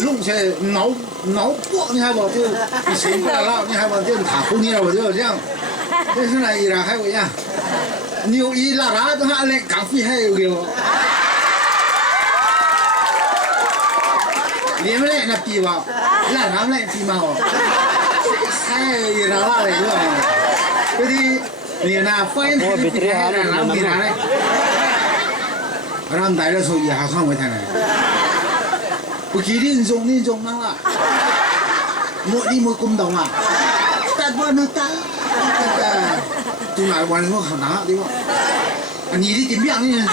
弄起来挠破，你还我就你谁不来了，你还我就打呼你了，我就这样，但是呢，依然还有样，你有一拉拉的话，那咖啡还有给我。你们那比吧，那他们那比嘛哦，太热闹了，是吧？这里你那欢迎他们比还是让比哪嘞？让大家说也还看不见嘞。不给你中忙了，你没公道嘛？但不能打，就来玩我很难对吧？你的点样呢？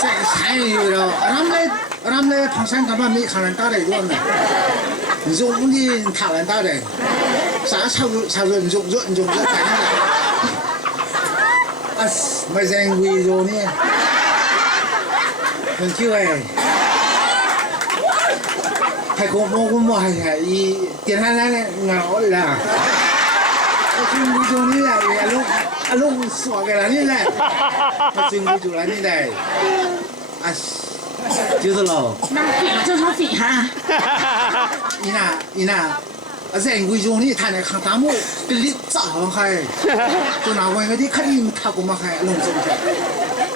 在山有了，咱们唐山干嘛没看人打的多呢？中的看人打的，啥差不多中这干的，啊，没人为着呢，很久哎。还我还一电视来熬的啦，我真不中你来，弄说给了你来，我真不中了你来，啊，就是喽。那比就他比哈。你那，人为中你谈的看大幕，给你咋了还？就那问个的肯定他给我们还弄中去，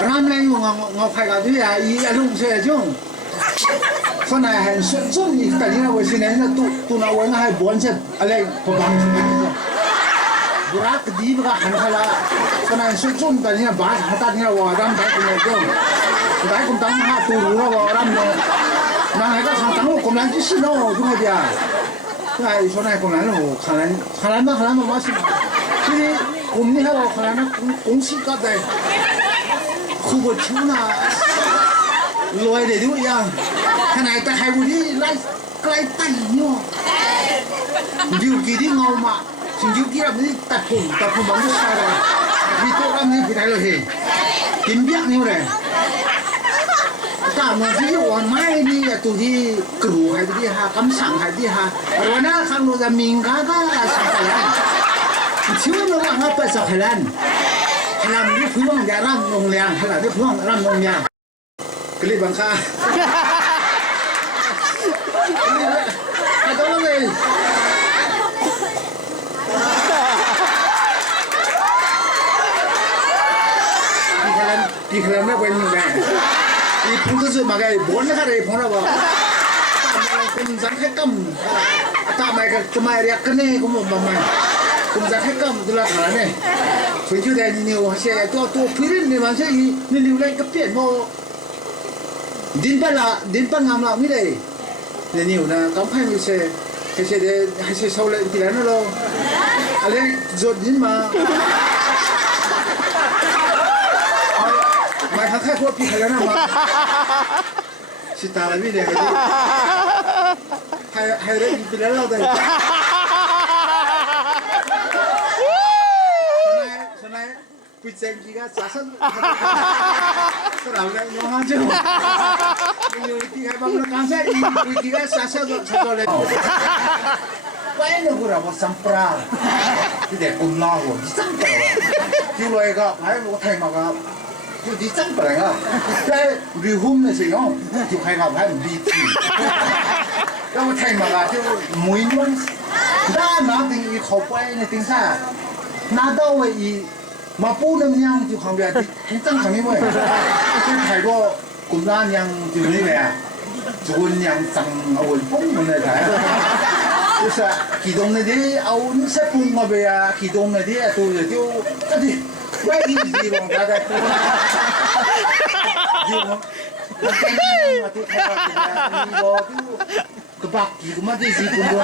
他们来用我排个队啊，一弄出来中。说那还顺利，但是我现在都那我那还完全อะไร不帮助你说，不然个地不个喊他了，说那顺但是把他打电话我让他跟我讲，他跟当他都รู้了我让他，那还个他当我工人就是喏，就那点，那说那工人喽，看来嘛嘛是，所以我们那个看来那公司搞的，苦不穷呐。รวยเดี๋ยวดูยังขนาดแต่ใครวันนี้ไล่ใกล้ไต่เนี่ยดิวกี่ที่เงามาสิ่งดิวกี่แบบนี้ตัดผมบางทีใช่เลยมีตัวแบบนี้ผู้ใดเราเห็นกินเบี้ยนี่เลยแต่เมื่อที่วันไม่นี่ตัวที่กรูให้ที่ฮะคำสั่งให้ที่ฮะวันนั้นครั้งเราจะมิงก็สั่งไปแล้วชื่อเราว่าเราไปสักขลันนี่เพื่อนจะร่ำโรงแรมขนาดที่เพื่อนร่ำโรงแรมกรีบบังคับไอ้ตัวนั้นเลยพี่เคลมไม่เป็นยังไงพี่พุ่งก็ซื้อมาไงบนนะครับเลยพุ่งแล้วบอกคุณสังแค่กำตาไม่ก็ทำไมเรียกกันเนี่ยก็มันไม่คุณสังแค่กำตัวละขนาดเนี่ยคุยชื่อแดนนิวเสียตัวพื้นเนี่ยมันใช่นิวเล่นก็เปลี่ยนโมดินปั้นงามเราไม่ได้เนี่ยนิวนะต้องให้ไม่ใช่ให้ใช่ชาวเล่นที่ไหนนั่นเราอะไรจดดินมาไม่ทั้งแค่พวกพี่ขยันนะมาสิตาอะไรไม่ได้ให้ได้ที่ไหนเราได้สนายคุยเจงกี่ก็สาสันสระเลยน้องฮันเจ้าอยู่ที่ไหนบ้างนะการใช้คุยกี่ก็สาสันเลยไปเนี่ยกูเราว่าสัมปราที่เด็กกุมน้องหัวที่จังเปล่าที่รวยก็ไปรู้ไทยมาก็อยู่ที่จังเปล่าก็แต่ริวหุ่มเนี่ยสิน้องที่ใครมาให้บีทีแล้วไทยมาก็ที่มวยมันด้านน้ำติงอีเขาไปในติงซ่าน้าเต้าไว้อีมาปูน้ำยังอยู่ข้างเดียวที่จังข้างนี้เว้ยที่ไทยก็กุมน้ำยังอยู่นี่แหละจูนยังจังเอาไว้ปุ้งมันเลยไทย就是启动那啲เอา你些半個俾啊，啟動那啲啊，到就嗰啲威啲字王家嘅，要我驚啊！都睇下點啊，呢個百幾咁啊啲字半個，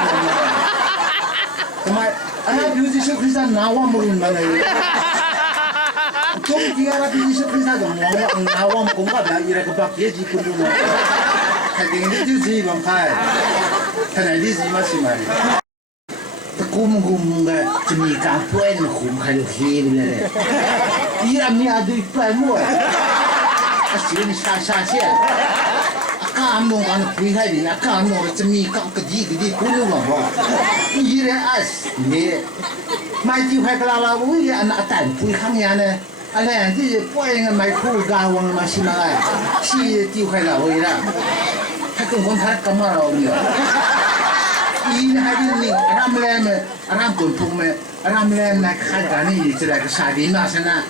同埋啊，表示說其實拿我冇問題，中間啊，表示說其實同我拿我冇講過嘅，而係個百幾字半個，係定啲啲字王開。ขณะที่สิมาสิมาตะกุมก็จะมีการพูดขุมใครเขียนเลยอีอันนี้อาดูอีกแปลงมั่วอาศัยนี่ชาเชี่ยอาการมองกันคุยให้ดีอาการมองจะมีกับกระดีคุณรู้มั้งว่าอีเรื่องอาศัยเนี่ยไม่ที่ใครกล่าวว่าอุ้ยอันนั้นแต่คุยข้างยาเนี่ยอะไรที่พูดยังไงไม่คู่กาวงมาสิมาที่ใครเล่าไว้ละถ้า 가끔 건탈 까마라 오냐 이 하기니 아람레메 아람 돈통메 아람레메 나카가니 이제라 그 사디 마사나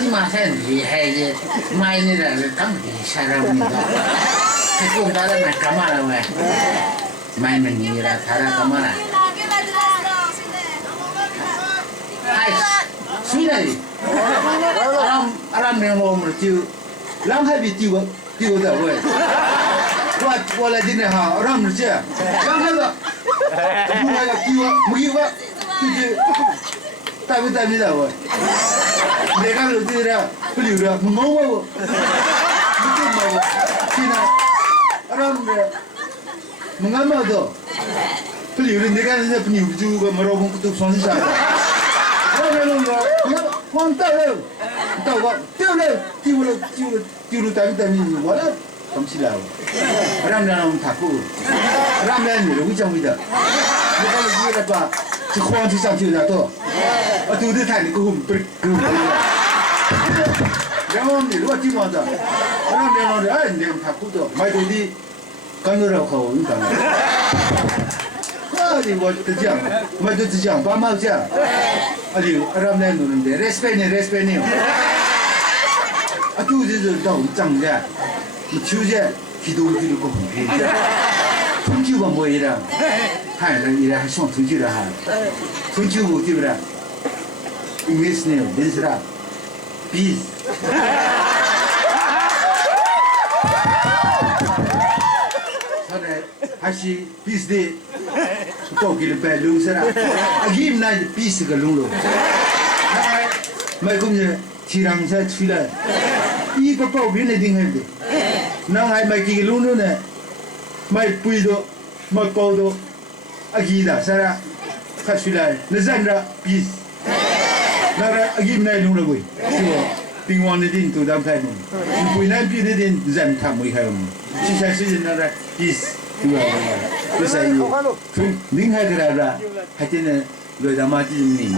이 마사는 리해게 마이니라 강디 사람니다 가끔 다른 까마라 왜 마이면이라 다른 까마라 아이 수이나리 아람 memang tiu lang hai bi tiu da wei wa la din ha ram ru jia lang hai ba bu la tiu mu yi ba tiu ta bi da wei de ga lu ti ra pu liu ra mu ngou wo bu ti ma wo ti na ram de mu ngam ma do pu liu de ga ne pu ni ju ba ma ro bong tu song si sa光到了，到我掉了，丢了，我了，怎么起来了？让我们打鼓，让你容易讲会的，你看你那个，就慌就上去了多，都得看你给我们不给我们。然后你如果听我的，让我的哎，你打鼓的，买东西，刚到了后你讲。我就这样，我就这样，爸妈这样，아니 아람네 노는데 레스페니 아 두지도 또 장자 뭐 주제 기도를 고 공부해 통주가 뭐이라 하는 일에 하시면 통주를 하 통주고 기브라 인гл리스네요 벤스라 비즈 하시 비스데 또 길을 벨루스라 아김나 비스가 룽로 mai cũng như chỉ rằng sẽ suy là y có bao biến này đinh hơn gì năng hai mai kia luôn nữa này mai bùi đó mai bao đó agi đã sao ra khác suy là nó dần ra bis nó ra agim này luôn là bùi tình hoàn này đinh tụ đam thay mình bùi này bùi này đinh dần thảm mùi hay không chỉ sai suy nó ra bis 그 사이에 그 능하더라 하여튼 rồi ra mà chỉ mình